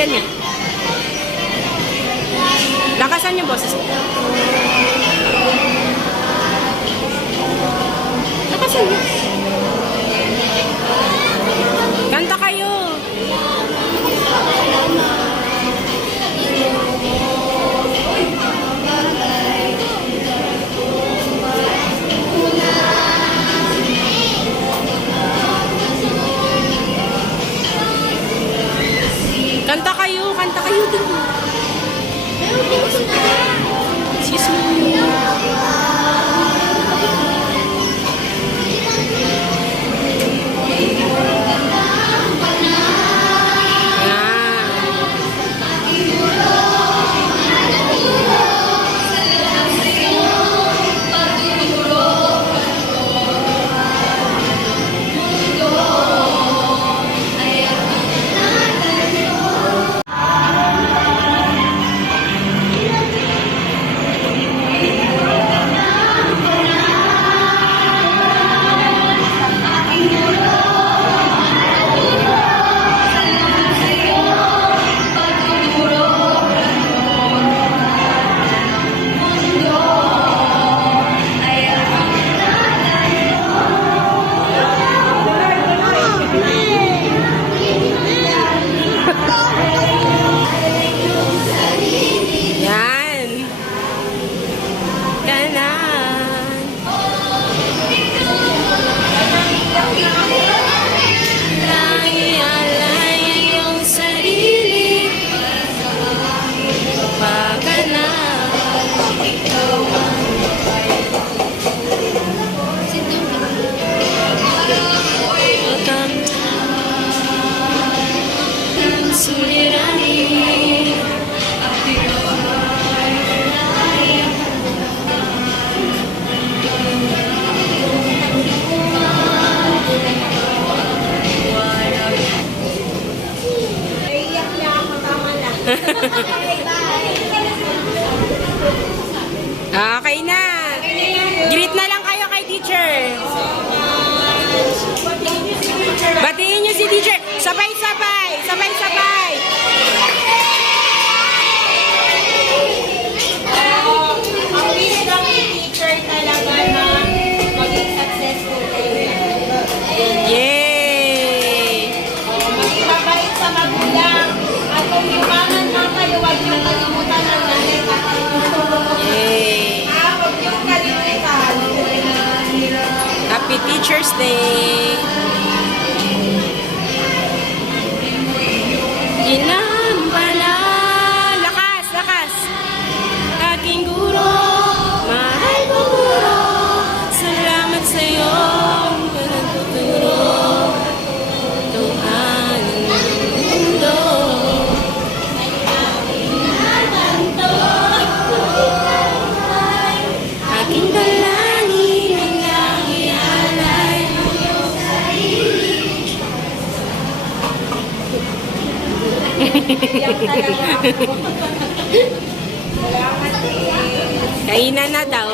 ka niya. Lakasan yung boses. Lakasan niyo. Kanta kayo. Kanta kayo din. Excuse me. Okay na. Greet na lang kayo kay teacher. Batiin niyo si teacher. Sabay-sabay. Sabay-sabay. Ang wish lang ni teacher talaga na maging successful kayo. Yay! Maging mabait sa magulang. At kung yumaman man kayo, huwag niyo kalimutan ang nanay at Yay! huwag niyo kalimutan. Happy Teacher's Day! Ginambala, lakas, lakas. Aking guro, mahal ko guro. Salamat sa iyo, nagtuturo. Tuhan ng mundo. Aking dalangin ang ialay. Kainan na daw.